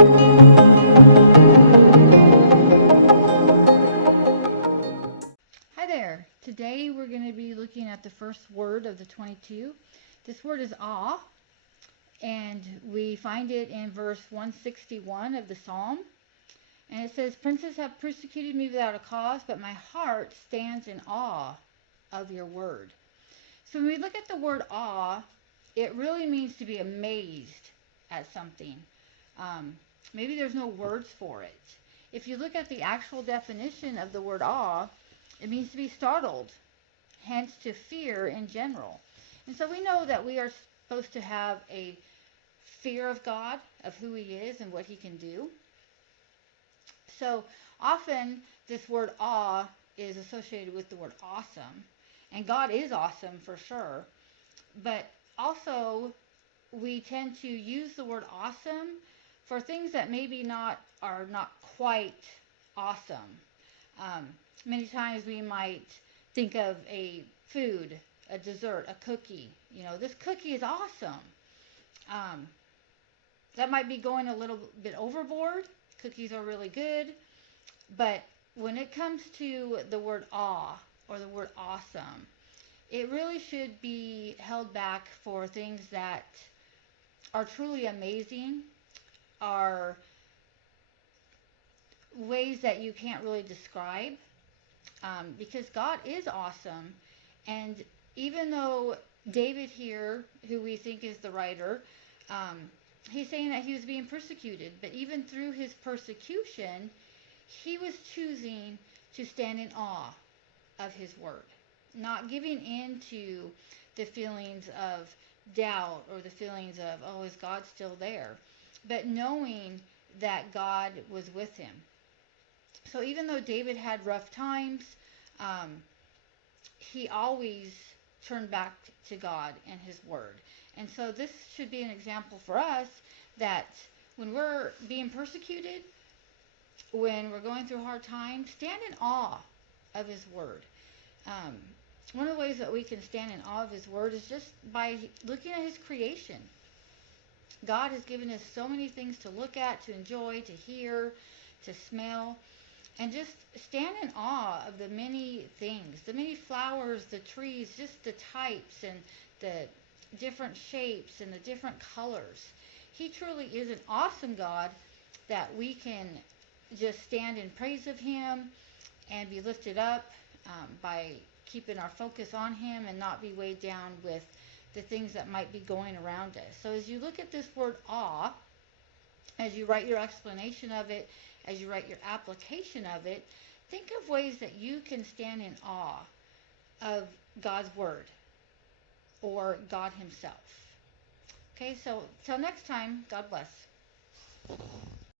Hi there. Today we're going to be looking at the first word of the 22. This word is awe, and we find it in verse 161 of the Psalm. And it says, "Princes have persecuted me without a cause, but my heart stands in awe of your word." So when we look at the word awe, it really means to be amazed at something. Um, Maybe there's no words for it. If you look at the actual definition of the word awe, it means to be startled, hence to fear in general. And so we know that we are supposed to have a fear of God, of who He is and what He can do. So often this word awe is associated with the word awesome. And God is awesome for sure. But also we tend to use the word awesome for things that maybe are not quite awesome. Um, Many times we might think of a food, a dessert, a cookie. This cookie is awesome. Um, that might be going a little bit overboard. Cookies are really good. But when it comes to the word awe or the word awesome, it really should be held back for things that are truly amazing, are ways that you can't really describe, because God is awesome. And even though David here, who we think is the writer, um, he's saying that he was being persecuted, but even through his persecution, he was choosing to stand in awe of his word, not giving in to the feelings of doubt or the feelings of, oh, is God still there? But knowing that God was with him. So even though David had rough times, um, he always turned back to God and his word. And so this should be an example for us that when we're being persecuted, when we're going through hard times, stand in awe of his word. Um, One of the ways that we can stand in awe of his word is just by looking at his creation. God has given us so many things to look at, to enjoy, to hear, to smell, and just stand in awe of the many things, the many flowers, the trees, just the types and the different shapes and the different colors. He truly is an awesome God that we can just stand in praise of him and be lifted up by keeping our focus on him and not be weighed down with the things that might be going around us. So as you look at this word awe, as you write your explanation of it, as you write your application of it, think of ways that you can stand in awe of God's word or God himself. Okay, so till next time, God bless.